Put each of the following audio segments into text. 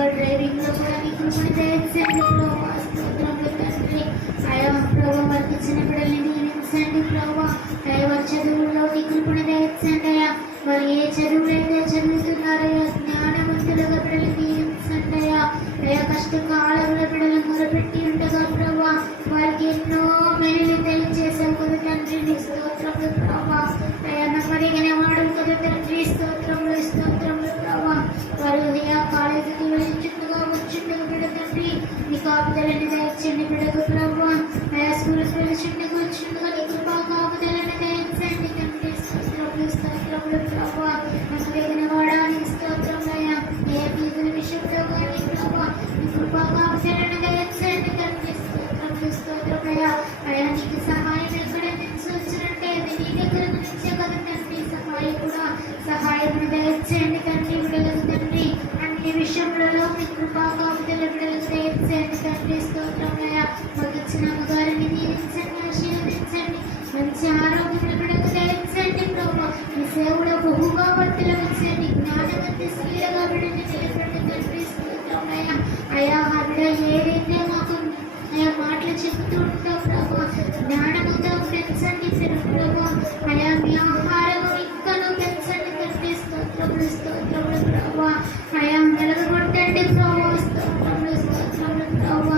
ప్రభావ డ్రైవింగ్ లో కూడా మీ కృపను దయచేయండి ప్రభావ. స్తోత్రములు తండ్రి. అయా ప్రభావ వారికి ఇచ్చిన బిడ్డల్ని దీవించండి ప్రభావ. అయ్యా వారి చదువుల్లో మీ కృపను దయచేయండి అయ్యా. వారు ఏ చదువులైతే చదువుతున్నారయ్యా జ్ఞానవంతులుగా బిడ్డలు దీవించండి అయ్యా. అయ్యా కష్టకాలంలో బిడ్డలు మొరపెట్టి ఉండగా ప్రభావ వారికి ఎన్నో మేలు తెలియజేసావు కదా తండ్రి. నీ స్తోత్రములు ప్రభావ. అయ్యా నమ్మడిగానే వాడు కదా తండ్రి. స్తోత్రములు స్తోత్రములు ప్రభావ. వారు అయ్యా కాలేజీకి వెళ్ళించుండగా వచ్చిండగా బిడ్డ తండ్రి నీ కాపుదలని దయచేయండి బిడ్డకు ప్రభావ. అయ్యా స్కూల్కి వెళ్ళించుండగా వచ్చిండగా నీ కృపా కాపుదలని దయచేయండి తండ్రి. స్తోత్రములు స్తోత్రములు ప్రభావ. నమ్మడిగిన వాడానికి స్తోత్రములు అయ్యా. ఏ ఫీజుల విషయంలో కానీ ప్రభావ నీ కృపా కాపుదలని దయచేయండి తండ్రి. స్తోత్రములు స్తోత్రములయ్యా. అయ్యా నీకు సహాయం ఎక్కడ నుంచి వచ్చినట్టే అది నీ దగ్గర నుంచే కదా తండ్రి. సహాయం కూడా సహాయమును దయచేయండి తండ్రి బిడ్డలకు తండ్రి. అన్ని విషయంలో మీ కృపా కాపుదల బిడ్డలకు దయచేయండి తండ్రి. స్తోత్రములయ్యా. మాకు ఇచ్చిన అమ్మగారిని దీవించండి ఆశీర్వదించండి. మంచి ఆరోగ్యం బిడ్డకు దయచేయండి ప్రభావ. మీ సేవలో బహుగా వర్తలు వచ్చేయండి. జ్ఞానవంతి స్త్రీలుగా బిడ్డని నిలబెట్టి తండ్రి. స్తోత్రములయ్యా. అయ్యా ఆ బిడ్డ ఏదైతే మాకు అయ్యా మాటలు చెబుతూ ఉంటావు ప్రభావ జ్ఞానముతో పెంచండి ప్రభావ. అయ్యా మీ ఆహారం ఇంకను పెంచండి తండ్రి. స్తోత్రములు స్తోత్రములు ప్రభావ. అయ్యా వెలగొట్టండి ప్రభావ. స్తోత్రములు స్తోత్రములు ప్రభావ.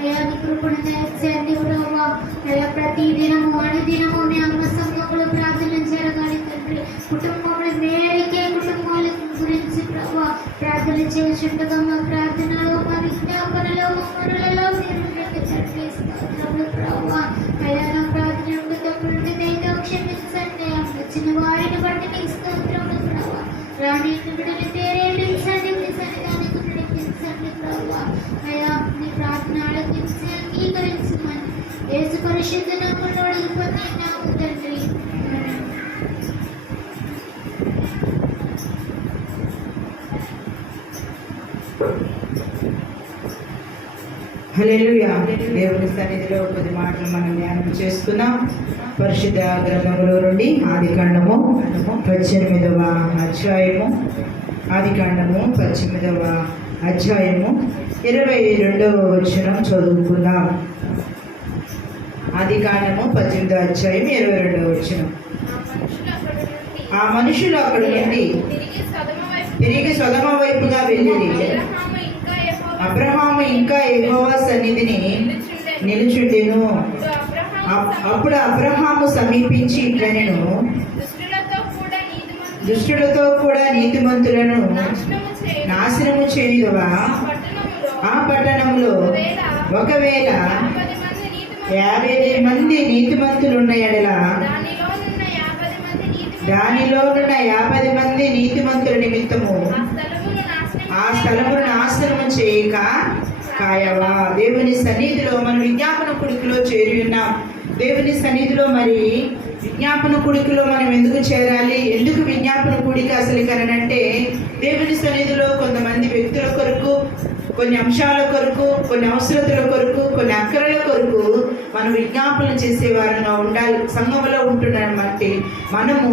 అయ్యా నీ కృపను దయచేయండి ప్రభావ. అయ్యా ప్రతి దినము అనుదినము మీ అమ్మ సంఘములు ప్రార్థన జరగాలి తండ్రి. కుటుంబంలో మేరికే కుటుంబాల గురించి ప్రభావ ప్రార్థన చేస్తుండగా మా ప్రార్థనలో మా విజ్ఞాపనలో మా మొరలలో మీరు తండ్రి. స్తోత్రములు ప్రభావ. అయ్యా నా ప్రార్థన తప్పుడుంటే దయతో క్షమించండి. వచ్చిన వారిని బట్టి నీకు స్తోత్రములు ప్రభావ. రాణి బిడ్డని ప్రేరేపించండి. మీ సన్నిధానికి నడిపించండి ప్రభావ. అయ్యా నీ ప్రార్థన ఆలకించి అంగీకరించమని యేసు పరిశుద్ధ నామములో అడుగుతున్నాము తండ్రి. హల్లెలూయా. దేవుని సన్నిధిలో కొద్ది మాటలు మనం ధ్యానం చేసుకున్నాం. పరిశుద్ధ గ్రంథములో నుండి ఆదికాండము 18వ అధ్యాయము 18వ అధ్యాయము 22వ వచనం చదువుకుందాం. ఆదికాండము 18వ అధ్యాయం 22వ వచనం. ఆ మనుషులు అక్కడ నుండి తిరిగి సొదొమ వైపుగా వెళ్ళిరి. అబ్రహాము ఇంకా యెహోవా సన్నిధిని నిలుచుండెను. అప్పుడు అబ్రహాము సమీపించి ఇట్లనెను, దుష్టులతో కూడా నీతిమంతులను నాశనము చేయుదువా? ఆ పట్టణంలో ఒకవేళ 50 మంది నీతిమంతులున్న ఎడల దానిలోనున్న 50 మంది నీతిమంతుల నిమిత్తము ఆ స్థలమును నాశనము చేయక కాయవా. దేవుని సన్నిధిలో మనం విజ్ఞాపన కుడికిలో చేరి ఉన్నాం. దేవుని సన్నిధిలో మరి విజ్ఞాపన కుడికిలో మనం ఎందుకు చేరాలి? ఎందుకు విజ్ఞాపన కుడికి అసలు కనంటే దేవుని సన్నిధిలో కొంతమంది వ్యక్తుల కొరకు, కొన్ని అంశాల కొరకు, కొన్ని అవసరతల కొరకు, కొన్ని అక్కరల కొరకు మనం విజ్ఞాపన చేసేవారంగా ఉండాలి. సంఘములో ఉంటున్నటువంటి మనము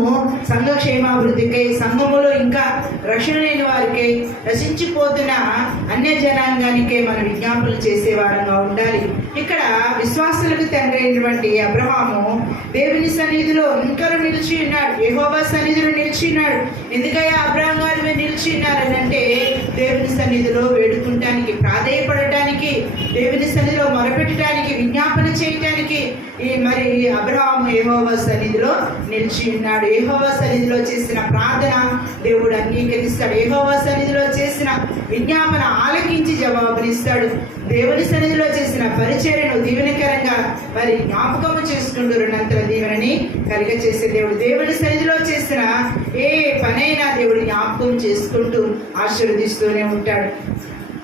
సంఘ క్షేమాభివృద్ధికై, సంఘములో ఇంకా రక్షణ లేని వారికై, నశించిపోతున్న అన్య జనాంగానికై మనం విజ్ఞాపన చేసేవారంగా ఉండాలి. ఇక్కడ విశ్వాసులకు తండ్రి అయినటువంటి అబ్రహాము దేవుని సన్నిధిలో ఇంకా నిలిచి ఉన్నాడు. యెహోవా సన్నిధిలో నిలిచి ఉన్నాడు. ఎందుకయ్యా అబ్రహాం గారు నిలిచి ఉన్నారని అంటే దేవుని సన్నిధిలో వేడుకుంటానికి, ప్రాధేయపడటానికి, దేవుని సన్నిధిలో మొరపెట్టడానికి, విజ్ఞాపన చేయటానికి మరి అబ్రహాము యెహోవా సన్నిధిలో నిలిచి ఉన్నాడు. యెహోవా సన్నిధిలో చేసిన ప్రార్థన దేవుడు అంగీకరిస్తాడు. యెహోవా సన్నిధిలో చేసిన విజ్ఞాపన ఆలకించి జవాబునిస్తాడు. దేవుని సన్నిధిలో చేసిన పరిచర్యను దీవెనకరంగా మరి జ్ఞాపకము చేసుకుంటూ రెండంతల దీవెనని కలిగచేసే దేవుడు. దేవుని సన్నిధిలో చేసిన ఏ పనైనా దేవుడు జ్ఞాపకం చేసుకుంటూ ఆశీర్వదిస్తూనే ఉంటాడు.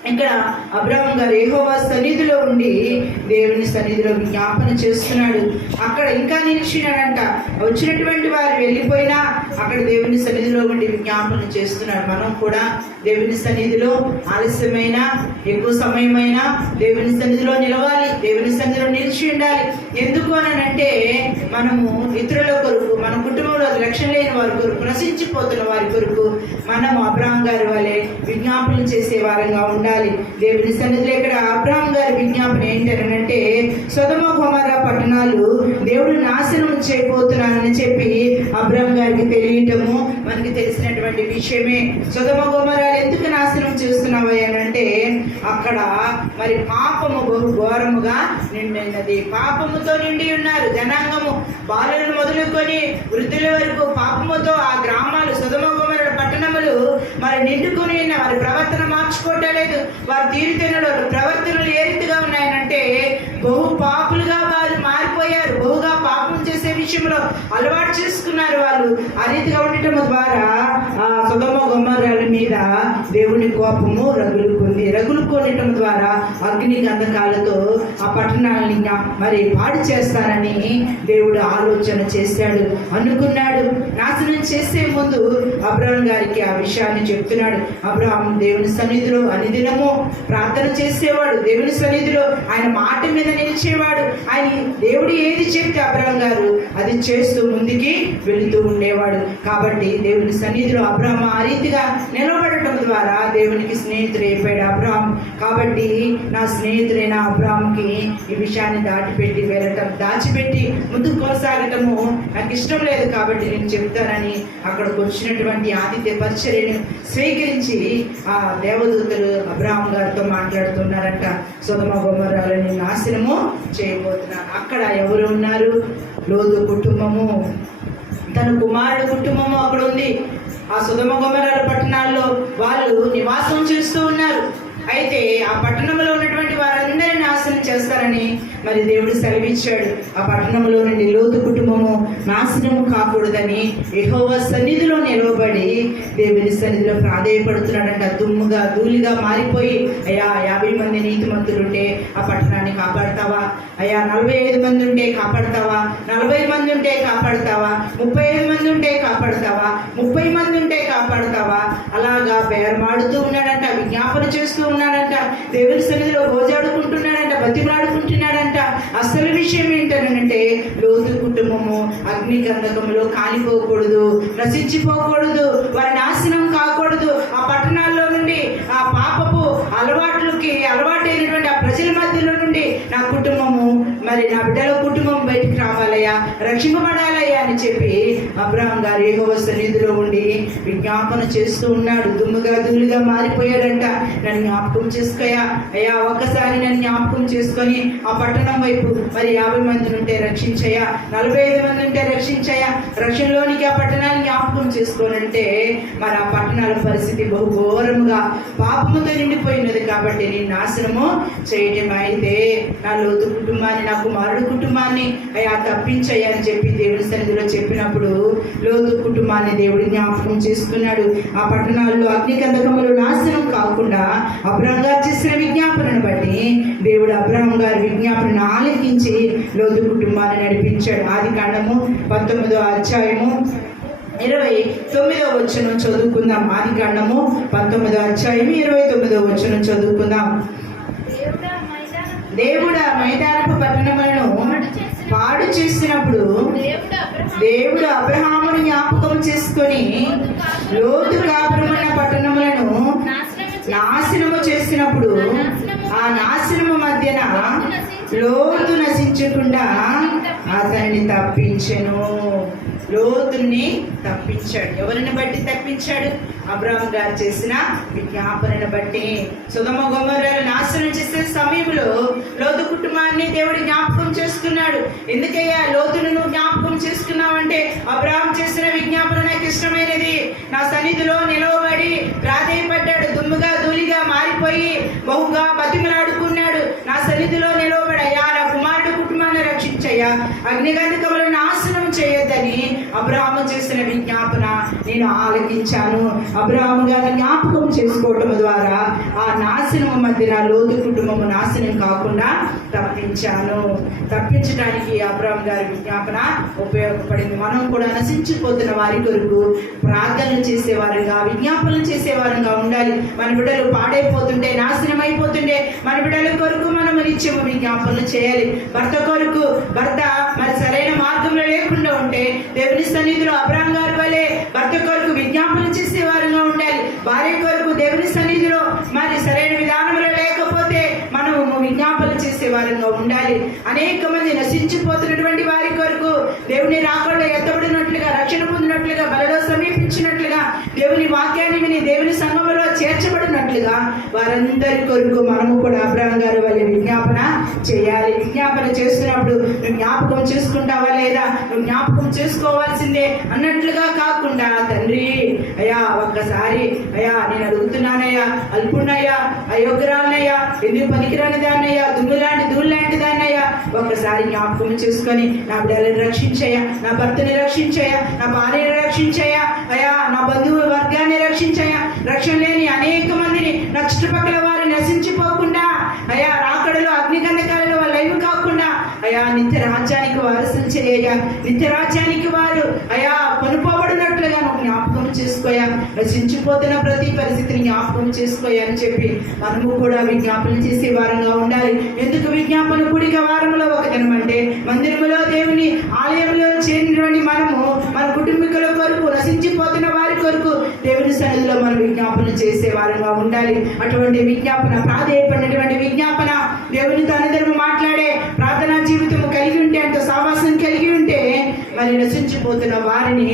ఇక్కడ అబ్రహాం గారు యెహోవా సన్నిధిలో ఉండి దేవుని సన్నిధిలో విజ్ఞాపన చేస్తున్నాడు. అక్కడ ఇంకా నిలిచినాడంట. వచ్చినటువంటి వారు వెళ్ళిపోయినా అక్కడ దేవుని సన్నిధిలో ఉండి విజ్ఞాపన చేస్తున్నాడు. మనం కూడా దేవుని సన్నిధిలో ఆలస్యమైనా, ఎక్కువ సమయమైనా దేవుని సన్నిధిలో నిలవాలి, దేవుని సన్నిధిలో నిలిచి ఉండాలి. ఎందుకు అనంటే మనము ఇతరుల కొరకు, మన కుటుంబంలో రక్షణ లేని వారి కొరకు, నశించిపోతున్న వారి కొరకు మనము అబ్రహాం గారి వలె విజ్ఞాపన చేసే వారంగా ఉండాలి. దేవుని సన్నిధిలో ఇక్కడ అబ్రహాం గారి విజ్ఞాపన ఏంటంటే, సొదొమ గొమొర్రా పట్టణాలు దేవుడు నాశనం చేయబోతున్నానని చెప్పి అబ్రహాం గారికి తెలియటము మనకి తెలిసినటువంటి విషయమే. సొదొమ గొమొర్రాలు ఎందుకు నాశనం చేస్తున్నావు అంటే, అక్కడ మరి పాపము బహు ఘోరముగా నిండినది. పాపముతో నిండి ఉన్నారు జనాంగము, బాలులను మొదలుకొని వృద్ధుల వరకు పాపముతో ఆ గ్రామాలు సొదొమ గొమొర్రా పట్టణములు మరి నిండుకొని వారి ప్రవర్తన మార్చుకోవట్లేదు. వారి తీరుతెన్నులు ప్రవర్తనలు ఏ రీతిగా ఉన్నాయనంటే, బహు పాపులుగా వారు మారిపోయారు. బహుగా పాపం చేసే విషయంలో అలవాటు చేసుకున్నారు వాళ్ళు. ఆ రీతిగా ఉండటం ద్వారా ఆ సొదొమ గొమొర్రాల మీద దేవుని కోపము రగులుకొనటం ద్వారా అగ్ని గంధకాలతో ఆ పట్టణాలని మరి పాడు చేస్తారని దేవుడు ఆలోచన చేశాడు, అనుకున్నాడు. నాశనం చేసే ముందు అబ్రహాం గారికి ఆ విషయాన్ని చెప్తున్నాడు. అబ్రహాం దేవుని సన్నిధిలో అనుదినము ప్రార్థన చేసేవాడు. దేవుని సన్నిధిలో ఆయన మాట మీద నిలిచేవాడు. ఆయన దేవుడు ఏది చెప్తే అబ్రహాం గారు అది చేస్తూ ముందుకి వెళుతూ ఉండేవాడు. కాబట్టి దేవుని సన్నిధిలో అబ్రహాం ఆ రీతిగా నిలబడటం ద్వారా దేవునికి స్నేహితుడు అయిపోయాడు అబ్రహాం. కాబట్టి నా స్నేహితుడైన అబ్రహాంకి ఈ విషయాన్ని దాచిపెట్టి ముందుకు కొనసాగటము నాకు ఇష్టం లేదు. కాబట్టి నేను చెప్తానని అక్కడికి వచ్చినటువంటి ఆతిథ్య పరిచర్యను స్వీకరించి ఆ దేవదూతలు అబ్రహాం గారితో మాట్లాడుతున్నారంట. సొదొమ గొమొర్రాలని నాశనము చేయబోతున్నారు. అక్కడ ఎవరు ఉన్నారు? లోతు కుటుంబము, తన కుమారుడు కుటుంబము అక్కడ ఉంది. ఆ సొదొమ గొమొర్రా పట్టణాల్లో వాళ్ళు నివాసం చేస్తూ ఉన్నారు. అయితే ఆ పట్టణంలో ఉన్నటువంటి వారందరినీ నాశనం చేస్తారని మరి దేవుడు సెలవిచ్చాడు. ఆ పట్టణంలో నుండి లోతు కుటుంబము నాశనము కాకూడదని యెహోవా సన్నిధిలో నిలవబడి దేవుని సన్నిధిలో ప్రాధేయపడుతున్నాడంట. దుమ్ముగా ధూళిగా మారిపోయి, అయ్యా 50 మంది నీతిమంతులుంటే ఆ పట్టణాన్ని కాపాడతావా? అయ్యా 45 మంది ఉంటే కాపాడతావా? 40 మంది ఉంటే కాపాడతావా? 35 మంది ఉంటే కాపాడతావా? 30 మంది ఉంటే కాపాడతావా? అలాగా బేరమాడుతూ ఉన్నాడంట, విజ్ఞాపన చేస్తూ ఉన్నాడంట, దేవుని సన్నిధిలో గోజాడుకుంటున్నాడంట, బతిమలాడుకుంటున్నాడంట. అసలు విషయం ఏంటనంటే, లోతు కుటుంబము అగ్ని గంధకములో కాలిపోకూడదు, నశించిపోకూడదు, వారి నాశనం కాకూడదు. ఆ పట్టణాల్లో నుండి ఆ పాపపు అలవాటైనటువంటి ఆ ప్రజల మధ్యలో నుండి నా కుటుంబము మరి నా బిడ్డల కుటుంబం బయటికి రావాలయ్యా, రక్షింపబడాలయ్యా అని చెప్పి అబ్రహాం గారు యెహోవా సన్నిధిలో ఉండి విజ్ఞాపన చేస్తూ ఉన్నాడు. దుమ్ముగా ధూళిగా మారిపోయాడంట. నన్ను జ్ఞాపకం చేసుకోయా అయ్యా, ఒక్కసారి నన్ను జ్ఞాపకం చేసుకొని ఆ పట్టణం వైపు మరి 50 మంది ఉంటే రక్షించయ్యా, 45 మంది ఉంటే రక్షించయ్యా, రక్షణలోనికి ఆ పట్టణాన్ని జ్ఞాపకం చేసుకోనంటే మరి ఆ పట్టణాల పరిస్థితి బహు ఘోరముగా పాపముతో నిండిపోయినది. కాబట్టి నేను నాశనము చేయటం అయితే నా లోతు కుటుంబాన్ని, నా కుమారుడు కుటుంబాన్ని అయ్యా తప్పించయ్యా అని చెప్పి దేవుని సన్నిధిలో చెప్పినప్పుడు లోతు కుటుంబాన్ని దేవుడు జ్ఞాపకం చేసుకున్నాడు. ఆ పట్టణాల్లో అగ్ని గంధకములు నాశనం కాకుండా అబ్రహాం గారు చేసిన విజ్ఞాపనను బట్టి దేవుడు అబ్రహాం గారి విజ్ఞాపనను ఆలకించి లోతు కుటుంబాన్ని నడిపించాడు. ఆదికాండము 19వ అధ్యాయము 29వ వచనం చదువుకుందాం. ఆదికాండము 19వ అధ్యాయం 29వ వచనం చదువుకుందాం. దేవుడు ఆ మైదానపు పట్టణములను పాడు చేసినప్పుడు దేవుడు అబ్రహామును జ్ఞాపకం చేసుకొని లోతు కాపురమైన పట్టణములను నాశనము చేసినప్పుడు ఆ నాశనము మధ్యన లోతు నశించకుండా అతన్ని తప్పించెను. లోతుని తప్పించాడు. ఎవరిని బట్టి తప్పించాడు? అబ్రహాం గారు చేసిన విజ్ఞాపనను బట్టి. సొదొమ గొమొర్రాను నాశనం చేసే సమయంలో లోతు కుటుంబాన్ని దేవుడు జ్ఞాపకం చేసుకున్నాడు. ఎందుకయ్యా లోతును నువ్వు జ్ఞాపకం చేసుకున్నావంటే, అబ్రహాం చేసిన విజ్ఞాపన నాకు ఇష్టమైనది, నా సన్నిధిలో నిలవబడి ప్రాధేయపడ్డాడు, దుమ్ముగా ధూళిగా మారిపోయి బహుగా బతిమలాడుకున్నాడు. నా సన్నిధిలో నిలవబడి అయ్యా నా కుమారుడు కుటుంబాన్ని రక్షించయ్యా, అగ్నిగంధకములను నాశనం చేయొద్దని అబ్రహాము చేసిన విజ్ఞాపన నేను ఆలకించాను. అబ్రహాము గారిని జ్ఞాపకం చేసుకోవటం ద్వారా ఆ నాశనం మధ్యన లోతు కుటుంబము నాశనం కాకుండా తప్పించడానికి అబ్రహాం గారి విజ్ఞాపన ఉపయోగపడింది. మనం కూడా నశించిపోతున్న వారి కొరకు ప్రార్థనలు చేసేవారుగా, విజ్ఞాపనలు చేసేవారుగా ఉండాలి. మన బిడ్డలు పాడైపోతుంటే, నాశనం అయిపోతుంటే మన బిడ్డల కొరకు మనం నిత్యము విజ్ఞాపనలు చేయాలి. భర్త కొరకు భర్త మరి సరైన మార్గంలో లేకుండా ఉంటే దేవుని సన్నిధిలో అబ్రహాం గారి వలె భర్త కొరకు విజ్ఞాపన చేసేవారుగా ఉండాలి. భార్య కొరకు దేవుని సన్నిధిలో మరి ఉండాలి. అనేక మంది నశించిపోతున్నటువంటి వారి కొరకు దేవుని రాకడలో ఎత్తబడినట్లుగా, రక్షణ పొందినట్లుగా, బలలో సమీపించినట్లుగా, దేవుని వాక్యాన్ని విని దేవుని సంఘములో చేర్చబడినట్లుగా వారందరి కొరకు మనము కూడా అబ్రహాం గారి వల్ల విజ్ఞాపన చేయాలి. విజ్ఞాపన చేస్తున్నప్పుడు నువ్వు జ్ఞాపకం చేసుకుంటావా లేదా, నువ్వు జ్ఞాపకం చేసుకోవాల్సిందే అన్నట్లుగా కాకుండా, తండ్రి అయ్యా ఒక్కసారి అయ్యా నేను అడుగుతున్నానయ్యా, అల్పున్నయ్యా, అయోగ్యరాలనయ్యా, ఎందుకు పనికిరాని దాన్నయ్యా, దుమ్ములాంటి ధూళిలాంటి దాన్నయ్యా, ఒక్కసారి జ్ఞాపకం చేసుకొని నా బిడ్డలను రక్షించయ్యా, నా భర్తని రక్షించయ్యా, నా భార్యని రక్షించయ్యా, అయ్యా నా బంధువు వర్గాన్ని రక్షించయ్యా, రక్షణ లేని అనేక మందిని నా చుట్టుపక్కల వారు నశించిపోకుండా అయ్యా రాకడలో అగ్నిగంధకాలలో వాళ్ళ లైవ్ కాకుండా అయ్యా నిత్య రాజ్యానికి వారసులు చేయ, నిత్య రాజ్యానికి వారు అయ్యా కొనుకోబడినట్లుగా నువ్వు జ్ఞాపకం చేసుకోయా, నశించిపోతున్న ప్రతి పరిస్థితిని జ్ఞాపకం చేసుకోయా అని చెప్పి మనము కూడా విజ్ఞాపన చేసే వారంగా ఉండాలి. ఎందుకు విజ్ఞాపన కూడిక వారంలో ఒక దినం అంటే మందిరములో దేవుని ఆలయంలో చేరినటువంటి మనము మన కుటుంబీకుల కొరకు, నశించిపోతున్న వారి కొరకు దేవుని సన్నిధిలో మనం విజ్ఞాపన చేసే వారంగా ఉండాలి. అటువంటి విజ్ఞాపన, ప్రాధేయపడినటువంటి విజ్ఞాపన, దేవుని తనదరము మాట్లాడే ప్రార్థనా జీవితం కలిగి ఉంటే, అంత సావాసం కలిగి ఉంటే మరి నశించిపోతున్న వారిని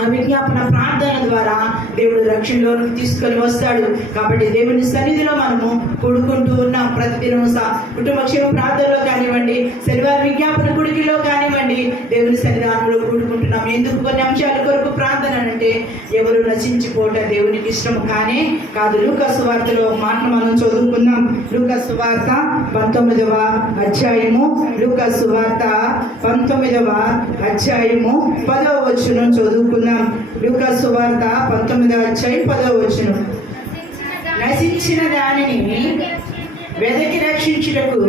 ఆ విజ్ఞాపన ప్రార్థన ద్వారా దేవుడు రక్షణలోకి తీసుకొని వస్తాడు. కాబట్టి దేవుని సన్నిధిలో మనము కూడుకుంటూ ఉన్నాం. ప్రతిదినం కుటుంబ క్షేమ ప్రార్థనలో కానివ్వండి, శనివారం విజ్ఞాపన గుడికిలో కానివ్వండి, దేవుని సన్నిధానంలో కూడుకుంటున్నాం. ఎందుకు? కొన్ని అంశాల కొరకు ప్రార్థన అంటే ఎవరు నశించిపోవటం దేవునికి ఇష్టం కానే కాదు. లూకా సువార్తలో మాట మనం చదువుకుందాం. లూకా సువార్త 19వ అధ్యాయము, లూకా సువార్త 19వ అధ్యాయము 10వ వచనం చదువుకుందాం. లూకా సువార్త 19వ అధ్యాయం 10వ వచనం. నశించిన దానిని వెదకి రక్షించుటకు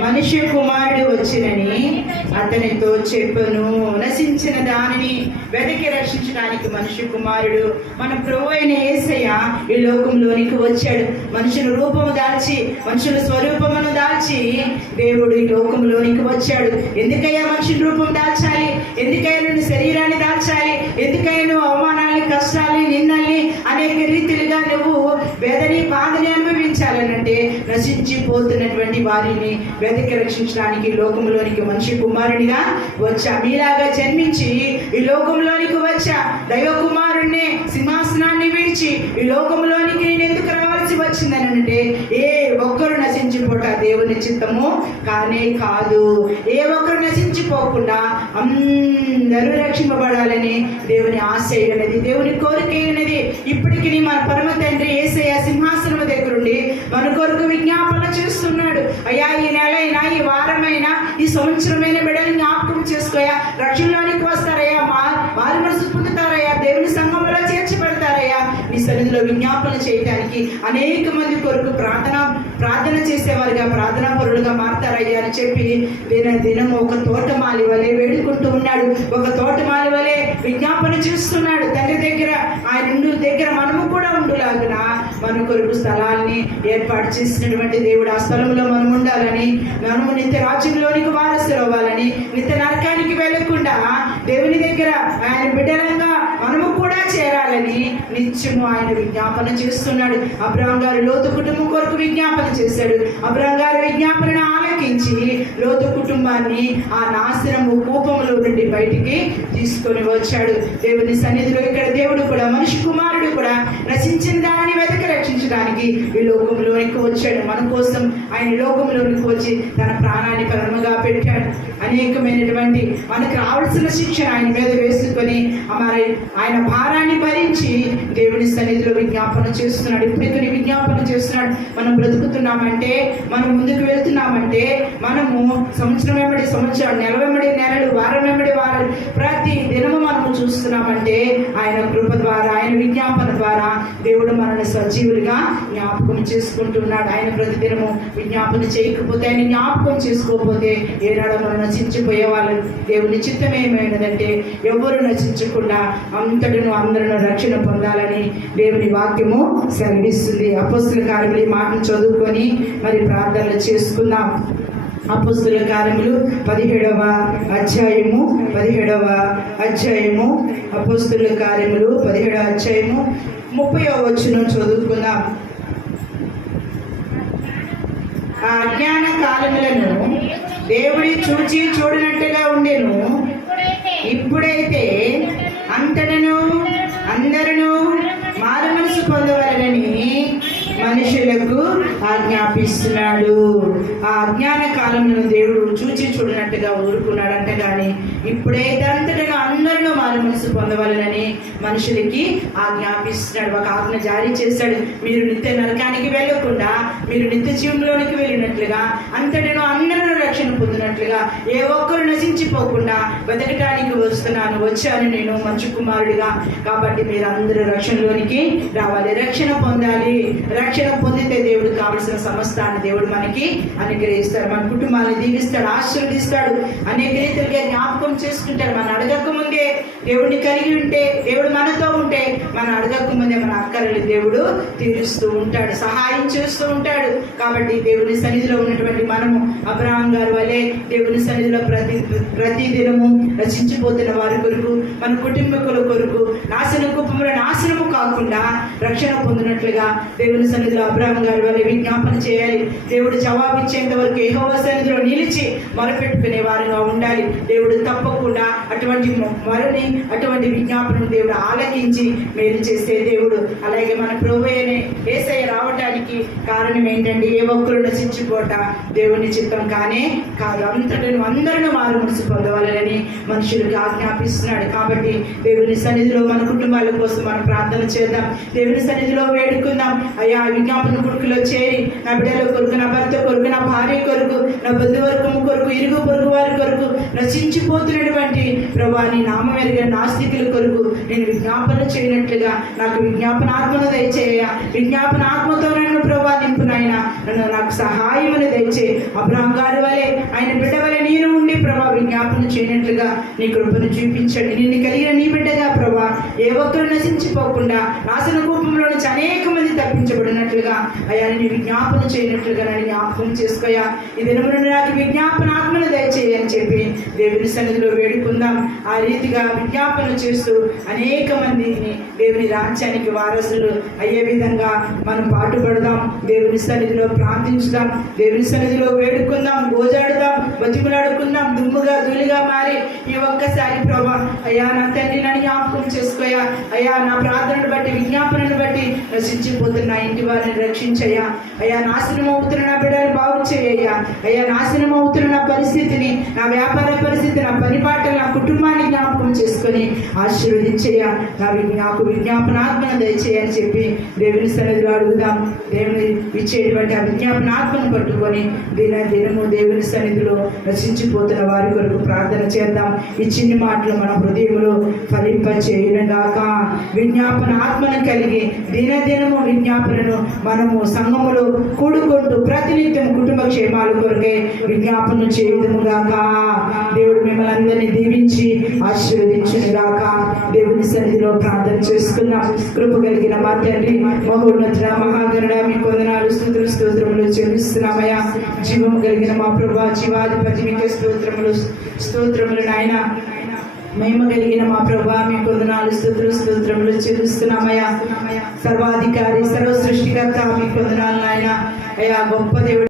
మనిషి కుమారుడు వచ్చినని అతనితో చెప్పను. నశించిన దానిని వెదకి రక్షించడానికి మనిషి కుమారుడు, మన ప్రభు అయిన యేసయ్య ఈ లోకంలోనికి వచ్చాడు. మనుషుల రూపము దాల్చి, మనుషుల స్వరూపమును దాల్చి దేవుడు ఈ లోకంలోనికి వచ్చాడు. ఎందుకయ్యా మనుషుల రూపం దాల్చాలి? ఎందుకయ్యా నువ్వు శరీరాన్ని దాల్చాలి? ఎందుకయ్యా నువ్వు అవమానాన్ని, కష్టాన్ని, నిందల్ని అనేక రీతిలుగా నువ్వు వేదని, బాధని అనుభవించాలనంటే నశించిపోతున్నటువంటి వారిని వెదకి రక్షించడానికి లోకంలోనికి మనిషి కుమారునిగా వచ్చా. మీలాగా జన్మించి ఈ లోకంలోనికి వచ్చా. దైవ కుమారుణ్ణి సింహాసనాన్ని విడిచి ఈ లోకంలోనికి నేను ఎందుకు రావాల్సి వచ్చిందని అంటే ఏ ఒక్కరు నశించిపోట దేవుని చిత్తము కానే కాదు. ఏ ఒక్కరు నశించిపోకుండా అందరూ రక్షింపబడాలని దేవుని ఆశ అయినది, దేవుని కోరిక అయినది. ఇప్పటికి మన పరమ తండ్రి యేసయ్య సింహాసనం దగ్గరుండి మన కొరకు విజ్ఞాపన చేస్తున్నాడు. అయ్యా ఈ నెలైనా, ఈ వారమైనా, ఈ సంవత్సరమైన బిడ్డని జ్ఞాపకం చేసుకోయా, రక్షణలోనికి వస్తారయ్యా, వారి మనసు పొందుతారయ్యా, దేవుని సంఘంలో చేర్చబడతారయ్యా. నీ సన్నిధిలో విజ్ఞాపన చేయడానికి అనేక మంది కొరకు ప్రార్థన చేసేవారుగా, ప్రార్థనా పరులుగా మారతారయ్యా అని చెప్పి దినం ఒక తోటమాలి వలె వేడుకుంటూ ఉన్నాడు. ఒక తోటమాలి వలె విజ్ఞాపన చేస్తున్నాడు. తండ్రి దగ్గర, ఆయన దగ్గర మనము కూడా ఉండులాగున మన కొరకు స్థలాల్ని ఏర్పాటు చేసినటువంటి దేవుడు ఆ స్థలంలో మనం ఉండాలని, మనము నిత్య రాజ్యంలోనికి వారసులు అవ్వాలని, నిత్య నరకానికి వెళ్ళకుండా దేవుని దగ్గర ఆయన బిడ్డలంగా మనము కూడా చేరాలని నిత్యము ఆయన విజ్ఞాపన చేస్తున్నాడు. అబ్రహాం గారు లోతు కుటుంబం కొరకు విజ్ఞాపన చేశాడు. అబ్రహాం గారి విజ్ఞాపనను ఆలకించి లోతు కుటుంబాన్ని ఆ నాశనము, కోపంలో నుండి బయటికి తీసుకొని వచ్చాడు. దేవుని సన్నిధిలో ఇక్కడ దేవుడు కూడా, మనిషి కుమారుడు కూడా నశించిన దానిని వెతకి రక్షించడానికి ఈ లోకంలోనికి వచ్చాడు. మన కోసం ఆయన లోకంలోనికి వచ్చి తన ప్రాణాన్ని పరమగా పెట్టాడు. అనేకమైనటువంటి మనకు రావాల్సిన శిక్షణ ఆయన మీద వేసుకొని మరి ఆయన భారాన్ని భరించి దేవుని సన్నిధిలో విజ్ఞాపన చేస్తున్నాడు. ఇప్పుడు విజ్ఞాపన చేస్తున్నాడు. మనం బ్రతుకుతున్నామంటే, మనం ముందుకు వెళ్తున్నామంటే, మనము సంవత్సరం వెంబడి సంవత్సరం, నెల వెంబడి నెలలు, వారం వెంబడి వారాలు, ప్రతి దినము మనము చూస్తున్నామంటే ఆయన కృప ద్వారా, ఆయన విజ్ఞాపన ద్వారా దేవుడు మనల్ని సజీవులుగా జ్ఞాపకం చేసుకుంటున్నాడు. ఆయన ప్రతిదినము విజ్ఞాపన చేయకపోతే, ఆయన జ్ఞాపకం చేసుకోకపోతే ఏనాడో మనం నశించిపోయే వాళ్ళని. దేవుని చిత్తం ఏమైనదంటే ఎవరు నశించకుండా అందరూ రక్షణ పొందాలని దేవుని వాక్యము సెలవిస్తుంది. అపోస్తుల కార్యములు ఈ మాటను చదువుకొని మరి ప్రార్థనలు చేసుకుందాం. అపోస్తుల కార్యములు 17వ అధ్యాయము, 17వ అధ్యాయము, అపోస్తుల కార్యములు 17వ అధ్యాయము 30వ వచనం చదువుకుందాం. ఆ అజ్ఞాన కాలములను దేవుడి చూచి చూడనట్టుగా ఉండెను. ఇప్పుడైతే అంతటను అందరూ మారు మనసు పొందవలనని మనుషులకు ఆజ్ఞాపిస్తున్నాడు. ఆ అజ్ఞాన కాలంలో దేవుడు చూచి చూడనట్టుగా ఊరుకున్నాడంట. కానీ ఇప్పుడైతే అంతటా అందరూ మారు మనసు పొందవాలని మనుషులకి ఆజ్ఞాపిస్తున్నాడు. ఒక ఆజ్ఞ జారీ చేశాడు. మీరు నిత్య నరకానికి వెళ్ళకుండా మీరు నిత్య జీవంలోనికి వెళ్ళినట్లుగా అంతటా అందరూ రక్షణ పొందినట్లుగా ఏ ఒక్కరు నశించిపోకుండా వెతకటానికి వచ్చాను నేను మంచు కుమారుడిగా. కాబట్టి మీరు అందరూ రక్షణలోనికి రావాలి, రక్షణ పొందాలి. రక్షణ పొందితే దేవుడు కావలసిన సమస్తాన్ని దేవుడు మనకి అనుగ్రహిస్తాడు. మన కుటుంబాలను దీవిస్తాడు, ఆశీర్వదిస్తాడు, అనేక రీతిగా జ్ఞాపకం చేసుకుంటాడు. మనం అడగక ముందే దేవుడిని కలిగి ఉంటే, దేవుడు మనతో ఉంటే, మనం అడగక ముందే మన అక్కర్లు దేవుడు తీరుస్తూ ఉంటాడు, సహాయం చేస్తూ ఉంటాడు. కాబట్టి దేవుని సన్నిధిలో ఉన్నటువంటి మనము అబ్రహాం గారి వలె దేవుని సన్నిధిలో ప్రతి దినము రచించిపోతున్న వారి కొరకు, మన కుటుంబకుల కొరకు నాశనము కాకుండా రక్షణ పొందినట్లుగా దేవుని సన్నిధిలో అబ్రహాం గారి వల్ల విజ్ఞాపన చేయాలి. దేవుడు జవాబిచ్చేంత వరకు యెహోవా సన్నిధిలో నిలిచి మొరపెట్టుకునే వారుగా ఉండాలి. దేవుడు తప్పకుండా అటువంటి విజ్ఞాపనను దేవుడు ఆలకించి మేలు చేసే దేవుడు. అలాగే మన ప్రభువైన యేసయ్య రావటానికి కారణం ఏంటంటే ఏ ఒక్కరు నశించిపోట దేవుని చిత్తం కానే కాదు, అందరూ మారు మనసు పొందవాలని మనుషులకు ఆజ్ఞాపిస్తున్నాడు. కాబట్టి దేవుని సన్నిధిలో మన కుటుంబాల కోసం మనం ప్రార్థన చేద్దాం, దేవుని సన్నిధిలో వేడుకుందాం. అయ్యా విజ్ఞాపన కొడుకులో చేరి నా బిడ్డల కొరకు, నా భర్త కొరకు, నా భార్య కొరకు, నా బంధువర్గము కొరకు, ఇరుగు పొరుగు వారి కొరకు, నశించిపోతున్నటువంటి ప్రభా నీ నామం ఎరిగిన నాస్తికుల కొరకు నేను విజ్ఞాపన చేయనట్లుగా నాకు విజ్ఞాపన ఆత్మను దయచేయ. విజ్ఞాపన ఆత్మతో నన్ను ప్రభా నింపునైన నన్ను నాకు సహాయమును దయచే. అబ్రహాం గారి వలె ఆయన బిడ్డ వలె నేను ఉండి ప్రభా విజ్ఞాపన చేయనట్లుగా నీ కృపను చూపించండి. నిన్ను కలిగిన నీ బిడ్డగా ప్రభా ఏ ఒక్కరు నశించిపోకుండా నాశన కూపంలో నుంచి అనేక మంది తప్పించబడినట్లుగా అయ్యా నీ విజ్ఞాపన చేయనట్లుగా నన్ను జ్ఞాపకం చేసుకోయా. ఈ దినమున నాకు విజ్ఞాపన ఆత్మను దయచేయని చెప్పి దేవుని సన్నిధిలో వేడుకుందాం. ఆ రీతిగా విజ్ఞాపన చేస్తూ అనేక మందిని దేవుని రాజ్యానికి వారసులు అయ్యే విధంగా మనం పాటుపడదాం. దేవుని సన్నిధిలో ప్రార్థించుదాం, దేవుని సన్నిధిలో వేడుకుందాం, గోజాడుదాం, బతికులాడుకుందాం. దుమ్ముగా ధూళిగా మారి ఈ ఒక్కసారి ప్రభా అయ్యా నా తండ్రి నన్ను జ్ఞాపకం చేసుకోయా. అయ్యా నా ప్రార్థనను బట్టి విజ్ఞాపనను బట్టి నశించిపోతున్న ఇంటి వారిని రక్షించయ్యా. అయ్యా నాశనం అవుతున్న నా బిడ్డలు బాగు చేయయ్యా. అయ్యా నాశనం అవుతున్న నా పరిస్థితిని, నా వ్యాపార పరిస్థితి, నా పనిపాటలు, నా కుటుంబాన్ని జ్ఞాపకం చేసుకొని ఆశీర్వదించయ్యా. నాకు విజ్ఞాపనాత్మను దయచేయని చెప్పి దేవుని సన్నిధిలో అడుగుదాం. దేవుని ఇచ్చేటువంటి ఆ విజ్ఞాపనాత్మను పట్టుకొని దినము దేవుని సన్నిధిలో రచించిపోతున్న వారి కొరకు ప్రార్థన చేద్దాం. ఈ చిన్ని మాటలు మన హృదయంలో ఫలింప చేయనుగాక. విజ్ఞాపన ఆత్మను కలిగి దినదినము విజ్ఞాపనను మనము సంఘములో కూడుకుంటూ ప్రతినిత్యం కుటుంబ క్షేమాల కొరకే విజ్ఞాపన చేయుదుముగాక. దేవుడు మిమ్మల్ని అందరినీ దీవించి ఆశీర్వదించునుగాక. దేవుని సన్నిధిలో ప్రార్థన చేసుకుందాం. కృప కలిగిన మా తండ్రి, మహోన్నత మహాగరుడ, మీకు వందనాలు, స్తుతులు, స్తోత్రములు చెల్లిస్తున్నామయ్యా. జీవము కలిగిన మా ప్రభా, జీవాధిపతి మీకు స్తోత్రములు నాయన. మహిమ కలిగిన మా ప్రభా, మీకు వందనాలు, స్తుతులు, స్తోత్రములు చెల్లిస్తున్నామయ్యా. సర్వాధికారి, సర్వ సృష్టికర్త, మీకు వందనాలు నాయన. అయ్యా గొప్ప దేవుడు